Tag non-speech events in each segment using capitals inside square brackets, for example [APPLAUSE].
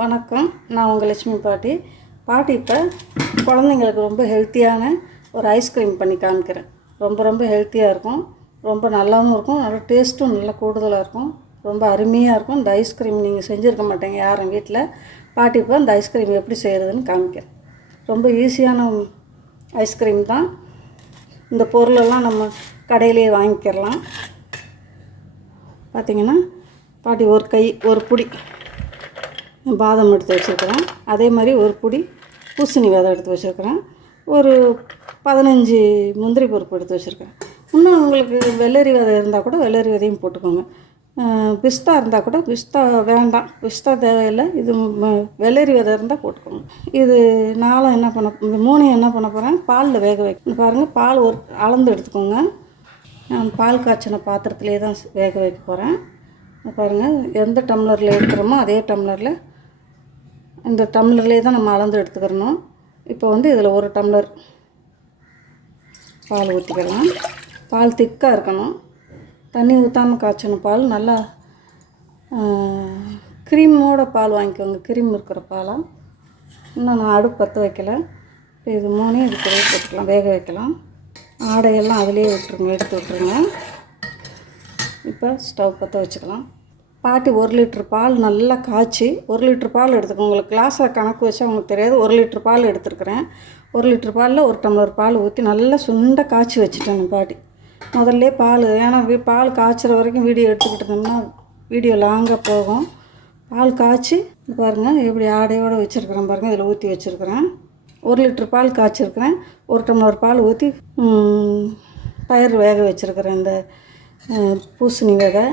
வணக்கம். நான் உங்கள் லட்சுமி பாட்டி. பாட்டி இப்போ குழந்தைங்களுக்கு ரொம்ப ஹெல்த்தியான ஒரு ஐஸ்கிரீம் பண்ணி காமிக்கிறேன். ரொம்ப ரொம்ப ஹெல்த்தியாக இருக்கும். ரொம்ப நல்லாவும் இருக்கும். நல்லா டேஸ்ட்டும் நல்லா கூடுதலாக இருக்கும். ரொம்ப அருமையாக இருக்கும். இந்த ஐஸ்கிரீம் நீங்கள் செஞ்சுருக்க மாட்டேங்க யாரும் வீட்டில் பாட்டி இப்போ இந்த ஐஸ்கிரீம் எப்படி செய்கிறதுன்னு காமிக்கிறேன். ரொம்ப ஈஸியான ஐஸ்கிரீம் தான். இந்த பொருளெல்லாம் நம்ம கடையிலேயே வாங்கிக்கிறலாம் பார்த்திங்கன்னா பாட்டி ஒரு கை ஒரு புடி பாதாம் எடுத்து வச்சுருக்கிறேன். அதே மாதிரி ஒரு புடி பூசணி விதை எடுத்து வச்சுருக்கிறேன். ஒரு பதினஞ்சு முந்திரி பருப்பு எடுத்து வச்சுருக்கேன் இன்னும் உங்களுக்கு வெள்ளரி விதை இருந்தால் கூட வெள்ளரி விதையும் போட்டுக்கோங்க. பிஸ்தா இருந்தால் கூட பிஸ்தா வேண்டாம். பிஸ்தா தேவையில்லை. இது வெள்ளரி விதை இருந்தால் போட்டுக்கோங்க. இது நாளும் என்ன பண்ண இந்த மூணையும் என்ன பண்ண போகிறேன் பாலில் வேக வைக்க பாருங்கள் பால் ஒரு அளந்து எடுத்துக்கோங்க. நான் பால் காய்ச்சின பாத்திரத்துலேயே தான் வேக வைக்க போகிறேன் பாருங்கள் எந்த டம்ளரில் எடுக்கிறோமோ அதே டம்ளரில் இந்த டம்ளர்லேயே தான் நம்ம அளந்து எடுத்துக்கிறணும். இப்போ வந்து இதில் ஒரு டம்ளர் பால் ஊற்றிக்கலாம் பால் திக்காக இருக்கணும். தண்ணி ஊற்றாமல் காய்ச்சணும் பால் நல்லா க்ரீமோட பால் வாங்கிக்கோங்க. க்ரீம் இருக்கிற பாலாக இன்னும் நான் அடுப்பு பற்ற வைக்கல. இப்போ இது மூணையும் இதுக்குள்ளே போட்டுக்கலாம். வேக வைக்கலாம். ஆடையெல்லாம் அதிலே விட்டுருங்க எடுத்து விட்டுருங்க. இப்போ ஸ்டவ் பற்ற வச்சுக்கலாம். பாட்டி ஒரு லிட்ரு பால் நல்லா காய்ச்சி ஒரு லிட்ரு பால் எடுத்துக்கோங்க உங்களுக்கு கிளாஸில் கணக்கு வச்சு அவங்களுக்கு தெரியாது. ஒரு லிட்ரு பால் எடுத்துருக்குறேன். ஒரு லிட்ரு பாலில் ஒரு டம்ளர் பால் ஊற்றி நல்லா சுண்ட காய்ச்சி வச்சுட்டேன் பாட்டி. முதல்ல பால் ஏன்னா பால் காய்ச்சுற வரைக்கும் வீடியோ எடுத்துக்கிட்டு இருந்தோம்னா வீடியோ லாங்காக போகும். பால் காய்ச்சி பாருங்கள் எப்படி ஆடையோடு வச்சுருக்கிறேன் பாருங்கள் இதில் ஊற்றி வச்சுருக்கிறேன். ஒரு லிட்டர் பால் காய்ச்சிருக்கிறேன். ஒரு டம்ளர் பால் ஊற்றி பயிர் வேக வச்சுருக்கிறேன் இந்த பூசணி விதை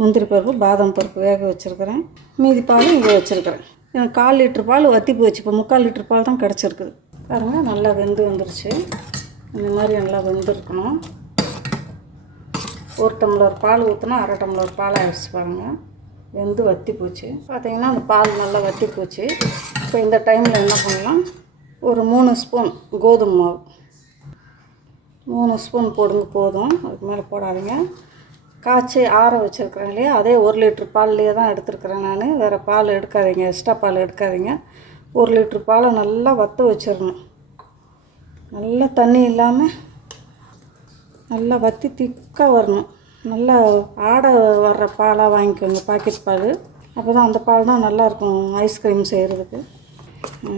முந்திரி பருப்பு பாதாம் பருப்பு வேக வச்சுருக்கிறேன். மீதி பாலும் இங்கே வச்சுருக்கிறேன். எனக்கு கால் லிட்டர் பால் வத்தி போச்சு இப்போ முக்கால் லிட்ரு பால் தான் கிடச்சிருக்குது. பாருங்கள் நல்லா வெந்து வந்துருச்சு. இந்த மாதிரி நல்லா வெந்திருக்கணும். ஒரு டம்ளர் பால் ஊற்றினா அரை டம்ளர் பால் ஆகிடுச்சு பாருங்கள் வெந்து வத்தி போச்சு பார்த்தீங்கன்னா அந்த பால் நல்லா வத்தி போச்சு இப்போ இந்த டைமில் என்ன பண்ணலாம்? ஒரு மூணு ஸ்பூன் கோதுமை மாவு. மூணு ஸ்பூன் போடுங்க போதும். அதுக்கு மேலே போடாதீங்க. காய்ச்சி ஆற வச்சுருக்கிறேன் இல்லையா? அதே ஒரு லிட்ரு பால்லையே தான் எடுத்துருக்குறேன் நான். வேறு பால் எடுக்காதீங்க எக்ஸ்ட்ரா பால் எடுக்காதீங்க. ஒரு லிட்ரு பாலை நல்லா வற்ற வச்சிடணும் நல்லா தண்ணி இல்லாமல் நல்லா வற்றி திக்காக வரணும். நல்லா ஆடை வர்ற பாலாக வாங்கிக்கோங்க பாக்கெட் பால். அப்போ தான் அந்த பால் தான் நல்லாயிருக்கும் ஐஸ்கிரீம் செய்கிறதுக்கு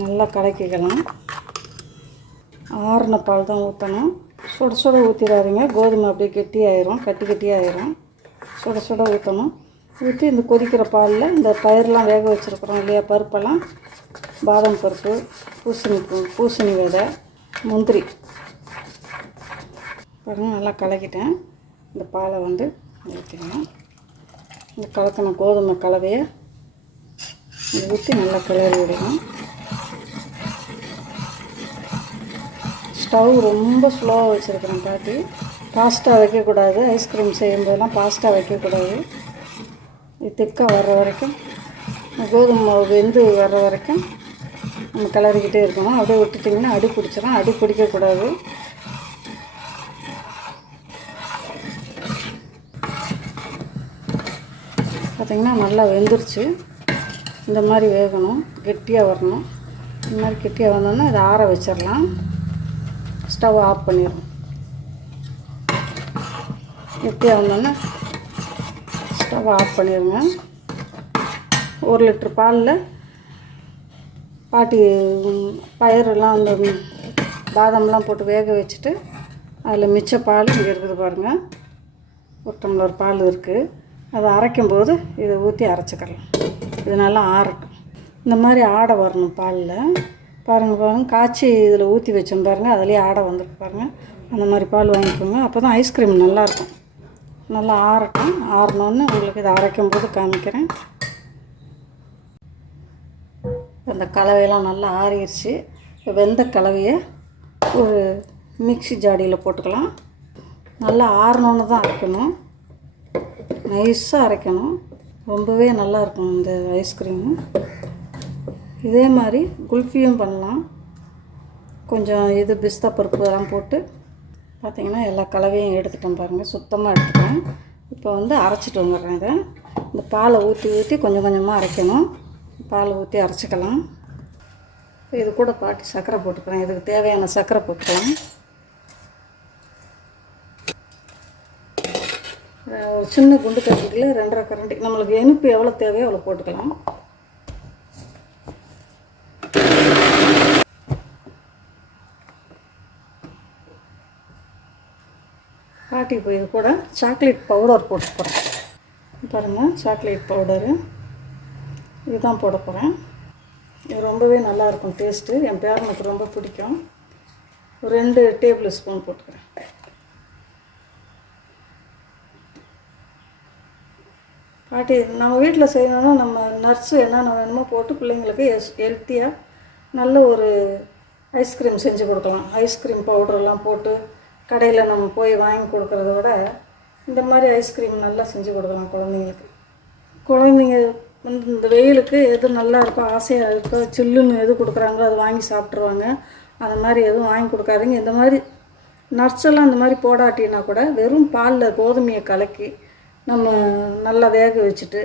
நல்லா கலக்கிக்கலாம். ஆறின பால் தான் ஊற்றணும் சுட சுட ஊற்றிடாதீங்க கோதுமை அப்படியே கெட்டியாயிரும் கட்டி கட்டியாயிரும். சுட சுட ஊற்றணும் ஊற்றி இந்த கொதிக்கிற பாலில் இந்த பயிரெலாம் வேக வச்சுருக்குறோம் இல்லையா பருப்பெல்லாம்? பாதாம் பருப்பு பூசணி பூ பூசணி விதை முந்திரி. பாருங்கள் நல்லா கலக்கிட்டேன். இந்த பாலை வந்து ஊற்றிக்கணும் இந்த கலக்கின கோதுமை கலவையை ஊற்றி நல்லா கிளறி விடணும். ஸ்டவ் ரொம்ப ஸ்லோவாக வச்சுருக்கிறேன் பாட்டி. ஃபாஸ்ட்டாக வைக்கக்கூடாது ஐஸ்கிரீம் செய்யும்போதெல்லாம் ஃபாஸ்ட்டாக வைக்கக்கூடாது. இது திக்காக வர்ற வரைக்கும் கோதுமை மாவு வெந்து வர்ற வரைக்கும் நம்ம கிளறிக்கிட்டே இருக்கணும். அப்படியே விட்டுட்டிங்கன்னா அடி பிடிச்சிடும் அடி பிடிக்கக்கூடாது. பார்த்திங்கன்னா நல்லா வெந்துருச்சு. இந்த மாதிரி வேகணும். கெட்டியாக வரணும். இந்த மாதிரி கெட்டியாக வந்தோன்னா இதை ஆற வச்சிடலாம் ஸ்டவ் ஆஃப் பண்ணிடுவோம் கெட்டியாக ஆகணுன்னா ஸ்டவ் ஆஃப் பண்ணிடுங்க. ஒரு லிட்ரு பாலில் பாட்டி பயிரெல்லாம் அந்த ம், பாதாம்லாம் போட்டு வேக வச்சுட்டு அதில் மிச்ச பால் இங்கே இருக்குது பாருங்கள் ஒரு டம்ளர் பால் இருக்குது அதை அரைக்கும்போது இதை ஊற்றி அரைச்சிக்கலாம். இது நல்லா ஆறட்டும். இந்த மாதிரி ஆடை வரணும் பாலில். பாருங்கள் பாருங்கள் காய்ச்சி இதில் ஊற்றி வச்சோம் பாருங்கள் அதுலேயே ஆடை வந்துருக்கு பாருங்கள் அந்த மாதிரி பால் வாங்கிக்கோங்க. அப்போ தான் ஐஸ்கிரீம் நல்லாயிருக்கும். நல்லா ஆறட்டும். ஆறணும்னு உங்களுக்கு இதை அரைக்கும் போது காமிக்கிறேன். அந்த கலவையெல்லாம் நல்லா ஆறிடுச்சு இப்போ வெந்த கலவையை ஒரு மிக்சி ஜாடியில் போட்டுக்கலாம். நல்லா ஆறணுன்னு தான் அரைக்கணும். நைஸாக அரைக்கணும். ரொம்பவே நல்லா இருக்கும் இந்த ஐஸ்கிரீமு இதே மாதிரி குல்ஃபியும் பண்ணலாம். கொஞ்சம் இது பிஸ்தா பருப்பு எல்லாம் போட்டு பார்த்திங்கன்னா எல்லா கலவையும் எடுத்துட்டேன் பாருங்கள் சுத்தமாக எடுத்துட்டேன். இப்போ வந்து அரைச்சிட்டு வந்துடுறேன் இதை. இந்த பாலை ஊற்றி ஊற்றி கொஞ்சம் கொஞ்சமாக அரைக்கணும். பால் ஊற்றி அரைச்சிக்கலாம். இது கூட பாட்டி சர்க்கரை போட்டுக்கிறேன். இதுக்கு தேவையான சர்க்கரை போட்டுக்கலாம். ஒரு சின்ன குண்டு கரண்டியில் ரெண்டரை கரண்டி. நம்மளுக்கு இனிப்பு எவ்வளோ தேவையோ அவ்வளோ போட்டுக்கலாம். பாட்டி இப்போ இது கூட சாக்லேட் பவுடர் போட்டு போகிறேன் பாருங்கள் சாக்லேட் பவுடரு. இதுதான் போட போகிறேன் இது ரொம்பவே நல்லாயிருக்கும் டேஸ்ட்டு. என் பேரனுக்கு ரொம்ப பிடிக்கும். ஒரு ரெண்டு டேபிள் ஸ்பூன் போட்டுக்கிறேன். பாட்டி நம்ம வீட்டில் செய்யணும்னா நம்ம நட்ஸு என்னென்ன வேணுமோ போட்டு பிள்ளைங்களுக்கு எஸ் ஹெல்த்தியாக நல்ல ஒரு ஐஸ்கிரீம் செஞ்சு கொடுக்கலாம். ஐஸ்கிரீம் பவுடர்லாம் போட்டு கடையில் நம்ம போய் வாங்கி கொடுக்கறத விட இந்த மாதிரி ஐஸ்கிரீம் நல்லா செஞ்சு கொடுக்கலாம் குழந்தைங்களுக்கு. குழந்தைங்க வந்து இந்த வெயிலுக்கு எது நல்லா இருக்கோ ஆசையாக இருக்கோ சில்லுன்னு எது கொடுக்குறாங்களோ அது வாங்கி சாப்பிட்ருவாங்க அந்த மாதிரி எதுவும் வாங்கி கொடுக்காதீங்க. இந்த மாதிரி நர்ஸெல்லாம் இந்த மாதிரி போடாட்டினா கூட வெறும் பாலில் கோதுமையை கலக்கி நம்ம நல்லா வேக வச்சுட்டு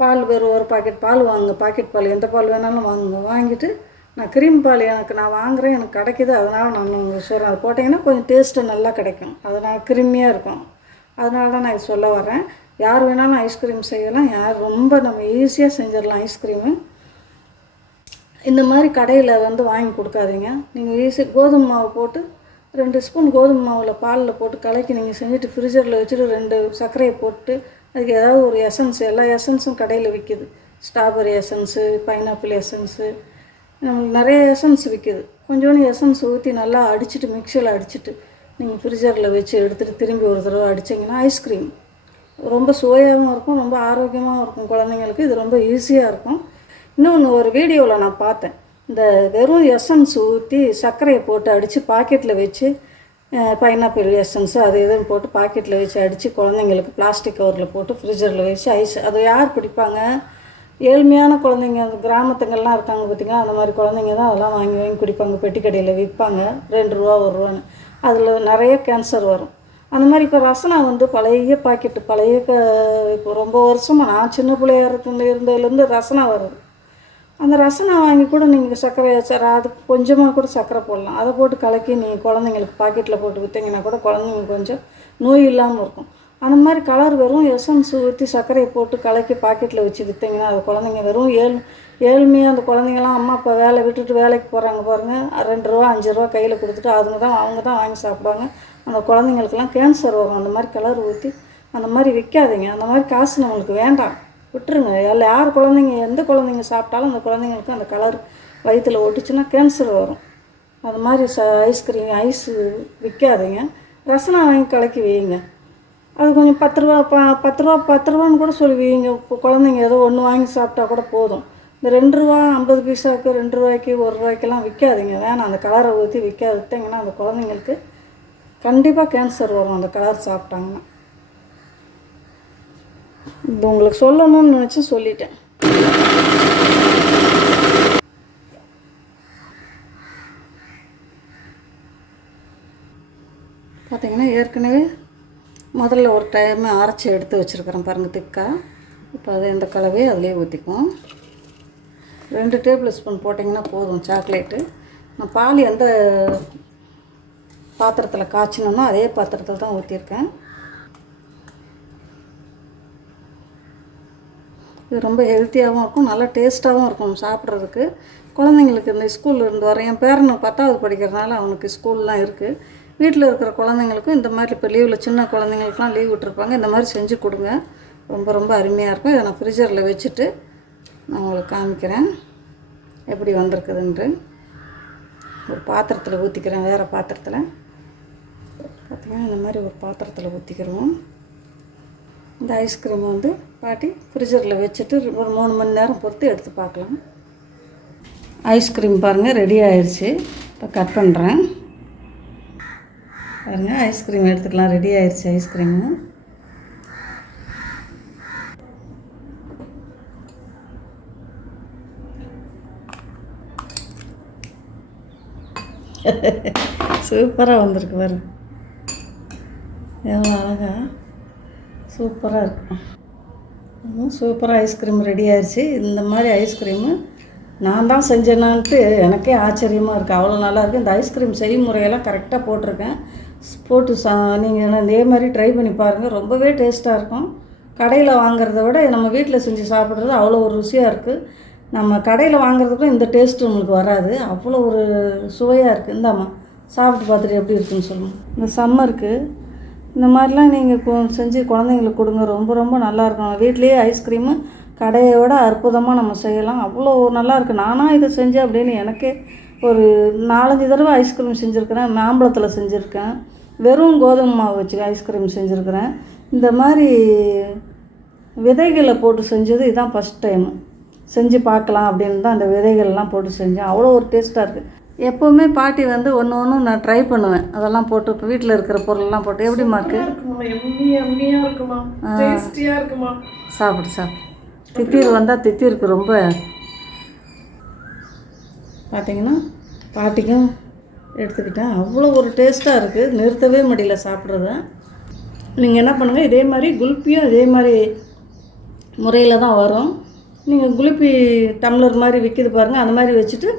பால் வெறும் ஒரு பாக்கெட் பால் வாங்குங்க. பாக்கெட் பால் எந்த பால் வேணாலும் வாங்குங்க. வாங்கிட்டு நான் கிரீம் பால் எனக்கு நான் வாங்குறேன் எனக்கு கிடைக்கிது அதனால் நான் உங்களுக்கு சொல்கிறேன் அது போட்டிங்கன்னா கொஞ்சம் டேஸ்ட்டு நல்லா கிடைக்கும். அதனால் கிருமியாக இருக்கும். அதனால தான் நான் இது சொல்ல வரேன் யார் வேணாலும் ஐஸ்கிரீம் செய்யலாம். யார் ரொம்ப நம்ம ஈஸியாக செஞ்சிடலாம் ஐஸ்கிரீமு இந்த மாதிரி கடையில் வந்து வாங்கி கொடுக்காதீங்க. நீங்கள் ஈஸி கோதுமை மாவு போட்டு ரெண்டு ஸ்பூன் கோதுமை மாவில் பாலில் போட்டு கலக்கி நீங்கள் செஞ்சுட்டு ஃப்ரிட்ஜரில் வச்சுட்டு ரெண்டு சர்க்கரையை போட்டு அதுக்கு ஏதாவது ஒரு எசன்ஸ் எல்லா எசன்ஸும் கடையில் விற்கிது ஸ்ட்ராபெரி எசன்ஸு பைனாப்பிள் எசன்ஸு நம்மளுக்கு நிறைய எசன்ஸ் விற்கிது கொஞ்சோண்டு எசன்ஸ் ஊற்றி நல்லா அடிச்சிட்டு மிக்சியில் அடிச்சிட்டு நீங்கள் ஃப்ரிட்ஜரில் வச்சு எடுத்துகிட்டு திரும்பி ஒரு தடவை அடிச்சிங்கன்னா ஐஸ்கிரீம் ரொம்ப சுவையாகவும் இருக்கும் ரொம்ப ஆரோக்கியமாகவும் இருக்கும் குழந்தைங்களுக்கு. இது ரொம்ப ஈஸியாக இருக்கும். இன்னொன்று ஒரு வீடியோவில் நான் பார்த்தேன். இந்த வெறும் எசன்ஸ் ஊற்றி சர்க்கரையை போட்டு அடித்து பாக்கெட்டில் வச்சு பைனாப்பிள் எசன்ஸு அது இதுன்னு போட்டு பாக்கெட்டில் வச்சு அடித்து குழந்தைங்களுக்கு பிளாஸ்டிக் கவரில் போட்டு ஃப்ரிட்ஜரில் வச்சு ஐஸ் அதை யார் பிடிப்பாங்க ஏழ்மையான குழந்தைங்க அந்த கிராமத்துங்கள்லாம் இருக்காங்க பார்த்தீங்களா அந்த மாதிரி குழந்தைங்க தான் அதெல்லாம் வாங்கி வாங்கி குடிப்பாங்க பெட்டி கடையில் விற்பாங்க ரெண்டு ரூபா ஒரு ரூபான்னு. அதில் நிறைய கேன்சர் வரும். அந்த மாதிரி இப்போ ரசனா வந்து பழைய பாக்கெட்டு பழைய க இப்போ ரொம்ப வருஷமாக நான் சின்ன பிள்ளையா இருந்து இருந்ததுலேருந்து ரசனா வருது. அந்த ரசனா வாங்கி கூட நீங்கள் சர்க்கரை சார் அதுக்கு கொஞ்சமாக கூட சர்க்கரை போடலாம். அதை போட்டு கலக்கி நீங்கள் குழந்தைங்களுக்கு பாக்கெட்டில் போட்டு விற்றீங்கன்னா கூட குழந்தைங்க கொஞ்சம் நோய் இல்லாமல் இருக்கும். அந்த மாதிரி கலர் வெறும் எசன்ஸ் ஊற்றி சர்க்கரையை போட்டு கலக்கி பாக்கெட்டில் வச்சு விற்றீங்கன்னா அது குழந்தைங்க வெறும் ஏழ் ஏழ்மையாக அந்த குழந்தைங்களாம் அம்மா அப்பா வேலை விட்டுட்டு வேலைக்கு போகிறாங்க பாருங்கள் ரெண்டு ரூபா அஞ்சு ரூபா கையில் கொடுத்துட்டு அதுங்க தான் அவங்க தான் வாங்கி சாப்பிடுவாங்க. அந்த குழந்தைங்களுக்கெல்லாம் கேன்சர் வரும். அந்த மாதிரி கலர் ஊற்றி அந்த மாதிரி விற்காதீங்க அந்த மாதிரி காசு நம்மளுக்கு வேண்டாம். விட்டுருங்க. எல்லாம் யார் குழந்தைங்க எந்த குழந்தைங்க சாப்பிட்டாலும் அந்த குழந்தைங்களுக்கு அந்த கலர் வயிற்றில் ஒட்டுச்சுன்னா கேன்சர் வரும். அது மாதிரி ச ஐஸ்கிரீம் ஐஸு விற்காதீங்க ரசனா வாங்கி கலக்கி வையுங்க. அது கொஞ்சம் பத்து ரூபா ப பத்து ரூபா பத்து ரூபான்னு கூட சொல்லுவீங்க. இப்போ குழந்தைங்க ஏதோ ஒன்று வாங்கி சாப்பிட்டா கூட போதும். இந்த ரெண்டு ரூபா ஐம்பது பைசாவுக்கு ரெண்டு ரூபாய்க்கு ஒரு ரூபாய்க்கெல்லாம் விற்காதீங்க வேணாம் அந்த கலரை ஊற்றி விற்க விட்டிங்கன்னா அந்த குழந்தைங்களுக்கு கண்டிப்பாக கேன்சர் வரும் அந்த கலர் சாப்பிட்டாங்கன்னா. இது உங்களுக்கு சொல்லணும்னு நினச்சி சொல்லிட்டேன். பார்த்தீங்கன்னா ஏற்கனவே முதல்ல ஒரு டைம் அரைச்சி எடுத்து வச்சுருக்கிறேன் பாருங்கள் திக்கா. இப்போ அது இந்த கலவையை அதிலே ஊற்றிக்குவோம் ரெண்டு டேபிள் ஸ்பூன் போட்டிங்கன்னா போதும் சாக்லேட்டு நான் பால் எந்த பாத்திரத்தில் காய்ச்சினோன்னா அதே பாத்திரத்தில் தான் ஊற்றிருக்கேன் இது ரொம்ப ஹெல்த்தியாகவும் இருக்கும் நல்லா டேஸ்ட்டாகவும் இருக்கும் சாப்பிட்றதுக்கு. குழந்தைங்களுக்கு இந்த ஸ்கூலில் இருந்து வர என் பேரனு பத்தாவது படிக்கிறதுனால அவனுக்கு ஸ்கூல்லாம் இருக்குது வீட்டில் இருக்கிற குழந்தைங்களுக்கும் இந்த மாதிரி இப்போ லீவில் சின்ன குழந்தைங்களுக்குலாம் லீவ் விட்டுருப்பாங்க. இந்த மாதிரி செஞ்சு கொடுங்க. ரொம்ப ரொம்ப அருமையாக இருக்கும். இதை நான் ஃப்ரிட்ஜரில் வச்சுட்டு நான் உங்களுக்கு காமிக்கிறேன். எப்படி வந்திருக்குதுன்ட்டு ஒரு பாத்திரத்தில் ஊற்றிக்கிறேன் வேறு பாத்திரத்தில். பார்த்திங்கன்னா இந்த மாதிரி ஒரு பாத்திரத்தில் ஊற்றிக்கிறோம் இந்த ஐஸ்கிரீம் வந்து பாட்டி ஃப்ரிட்ஜரில் வச்சுட்டு ஒரு மூணு மணி நேரம் பொறுத்து எடுத்து பார்க்கலாம். ஐஸ்கிரீம் பாருங்கள் ரெடி ஆயிடுச்சு இப்போ கட் பண்ணுறேன் பாருங்கள் ஐஸ்கிரீம் எடுத்துக்கலாம். ரெடி ஆயிடுச்சு ஐஸ்கிரீமு [LAUGHS] சூப்பராக வந்திருக்கு பாரு. எவ்வளோ அழகா. சூப்பராக இருக்கும். சூப்பராக ஐஸ்கிரீம் ரெடி ஆயிடுச்சு இந்த மாதிரி ஐஸ்கிரீமு நான் தான் செஞ்சேனான்ட்டு எனக்கே ஆச்சரியமாக இருக்குது அவ்வளோ நல்லா இருக்குது இந்த ஐஸ்கிரீம் செய்முறையெல்லாம் கரெக்டாக போட்டிருக்கேன். போட்டு சா நீங்கள் இதே மாதிரி ட்ரை பண்ணி பாருங்கள் ரொம்பவே டேஸ்ட்டாக இருக்கும். கடையில் வாங்குறத விட நம்ம வீட்டில் செஞ்சு சாப்பிட்றது அவ்வளோ ஒரு ருசியாக இருக்குது நம்ம கடையில் வாங்குறதுக்கும் இந்த டேஸ்ட்டு உங்களுக்கு வராது. அவ்வளோ ஒரு சுவையாக இருக்குது இந்தாம்மா சாப்பிட்டு பார்த்துட்டு எப்படி இருக்குன்னு சொல்லுங்கள் இந்த சம்மருக்கு இந்த மாதிரிலாம் நீங்கள் செஞ்சு குழந்தைங்களுக்கு கொடுங்க. ரொம்ப ரொம்ப நல்லா இருக்கும். வீட்லேயே ஐஸ்கிரீமு கடையை விட அற்புதமாக நம்ம செய்யலாம். அவ்வளோ நல்லா இருக்குது நானாக இதை செஞ்சேன் அப்படின்னு எனக்கே ஒரு நாலஞ்சு தடவை ஐஸ்கிரீம் செஞ்சுருக்கிறேன் மாம்பழத்தில் செஞ்சுருக்கேன். வெறும் கோதுமை மாவு வச்சு ஐஸ்கிரீம் செஞ்சுருக்கிறேன். இந்த மாதிரி விதைகளை போட்டு செஞ்சது இதுதான் ஃபஸ்ட் டைமு செஞ்சு பார்க்கலாம் அப்படின்னு தான் அந்த விதைகள்லாம் போட்டு செஞ்சேன். அவ்வளோ ஒரு டேஸ்ட்டாக இருக்குது எப்போவுமே பாட்டி வந்து ஒன்று ஒன்று நான் ட்ரை பண்ணுவேன். அதெல்லாம் போட்டு இப்போ வீட்டில் இருக்கிற பொருளெல்லாம் போட்டு. டேஸ்டியா இருக்குமா? சாப்பிடு சாப்பிடு. தித்தீர் வந்தால் தித்தீருக்கு ரொம்ப பார்த்தீங்கன்னா பாட்டிக்கும் எடுத்துக்கிட்டேன். அவ்வளோ ஒரு டேஸ்ட்டாக இருக்குது நிறுத்தவே முடியல சாப்பிட்றத. நீங்கள் என்ன பண்ணுங்கள் இதே மாதிரி குல்பியும் இதே மாதிரி முறையில் தான் வரும். நீங்கள் குல்பி டம்ளர் மாதிரி விற்கிது பாருங்கள் அந்த மாதிரி வச்சுட்டு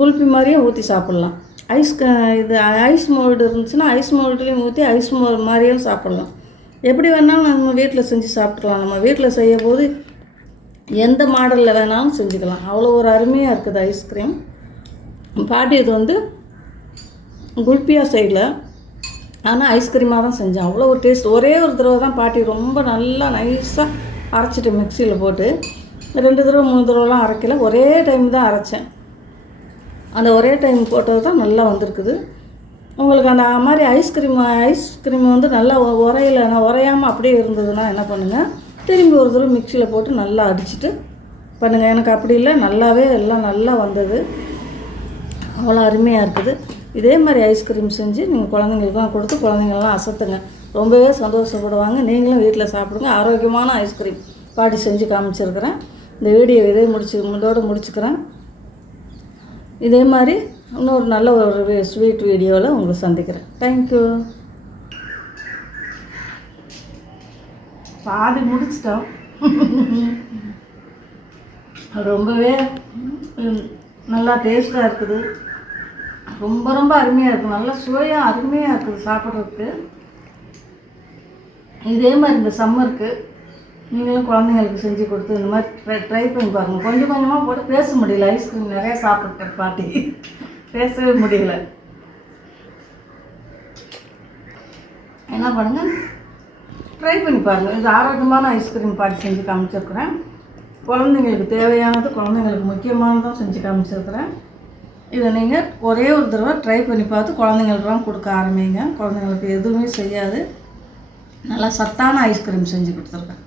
குல்பி மாதிரியும் ஊற்றி சாப்பிட்லாம். ஐஸ் க இது ஐஸ் மோல்டு இருந்துச்சுன்னா ஐஸ் மோல்டுலேயும் ஊற்றி ஐஸ் மோல் மாதிரியும் சாப்பிட்லாம். எப்படி வேணாலும் நம்ம வீட்டில் செஞ்சு சாப்பிட்டுக்கலாம். நம்ம வீட்டில் செய்யும் போது எந்த மாடலில் வேணாலும் செஞ்சுக்கலாம். அவ்வளோ ஒரு அருமையாக இருக்குது ஐஸ்கிரீம். பாட்டி இது வந்து குல்பியா சைடில் ஆனால் ஐஸ்கிரீமாக தான் செஞ்சேன். அவ்வளோ ஒரு டேஸ்ட் ஒரே ஒரு தடவை தான் பாட்டி ரொம்ப நல்லா நைஸாக அரைச்சிட்டு மிக்சியில் போட்டு ரெண்டு தடவை மூணு தடவைலாம் அரைக்கல. ஒரே டைம் தான் அரைச்சேன். அந்த ஒரே டைம் போட்டது தான் நல்லா வந்திருக்குது. உங்களுக்கு அந்த மாதிரி ஐஸ்கிரீம் ஐஸ்கிரீம் வந்து நல்லா உ- உரையாமல் அப்படியே இருந்ததுன்னா என்ன பண்ணுங்கள் திரும்பி ஒரு தடவை மிக்சியில் போட்டு நல்லா அடிச்சுட்டு பண்ணுங்கள் எனக்கு அப்படி இல்லை. நல்லாவே எல்லாம் நல்லா வந்தது. அவ்வளோ அருமையாக இருக்குது. இதே மாதிரி ஐஸ்கிரீம் செஞ்சு நீங்கள் குழந்தைங்களுக்குலாம் கொடுத்து குழந்தைங்கள்லாம் அசத்துங்க. ரொம்பவே சந்தோஷப்படுவாங்க. நீங்களும் வீட்டில் சாப்பிடுங்க. ஆரோக்கியமான ஐஸ்கிரீம் பாட்டி செஞ்சு காமிச்சிருக்கிறேன். இந்த வீடியோ இதே முடிச்சு இதோடு முடிச்சுக்கிறேன். இதே மாதிரி இன்னொரு நல்ல ஒரு ஸ்வீட் வீடியோவில் உங்களை சந்திக்கிறேன். தேங்க்யூ பாதி முடிச்சிட்டோம். ரொம்பவே நல்லா டேஸ்ட்டாக இருக்குது. ரொம்ப ரொம்ப அருமையாக இருக்குது நல்லா சுவையாக அருமையாக இருக்குது சாப்பிட்றதுக்கு. இதே மாதிரி இந்த சம்மருக்கு நீங்களும் குழந்தைங்களுக்கு செஞ்சு கொடுத்து இந்த மாதிரி ட்ரை ட்ரை பண்ணி பாருங்கள் கொஞ்சம் கொஞ்சமாக போட்டு பேச முடியல. ஐஸ்கிரீம் நிறைய சாப்பிட்ருக்கேன் பாட்டி. பேசவே முடியல. என்ன பண்ணுங்கள் ட்ரை பண்ணி பாருங்கள் இது ஆரோக்கியமான ஐஸ்கிரீம் பாட்டி செஞ்சு காமிச்சிருக்கிறேன். குழந்தைங்களுக்கு தேவையானது குழந்தைங்களுக்கு முக்கியமானதும் செஞ்சு காமிச்சிருக்கிறேன். இதை நீங்கள் ஒரே ஒரு தடவை ட்ரை பண்ணி பார்த்து குழந்தைங்களுக்குலாம் கொடுக்க ஆரம்பிங்க. குழந்தைங்களுக்கு எதுவுமே செய்யாது. நல்லா சத்தான ஐஸ்கிரீம் செஞ்சு கொடுத்துருக்கேன்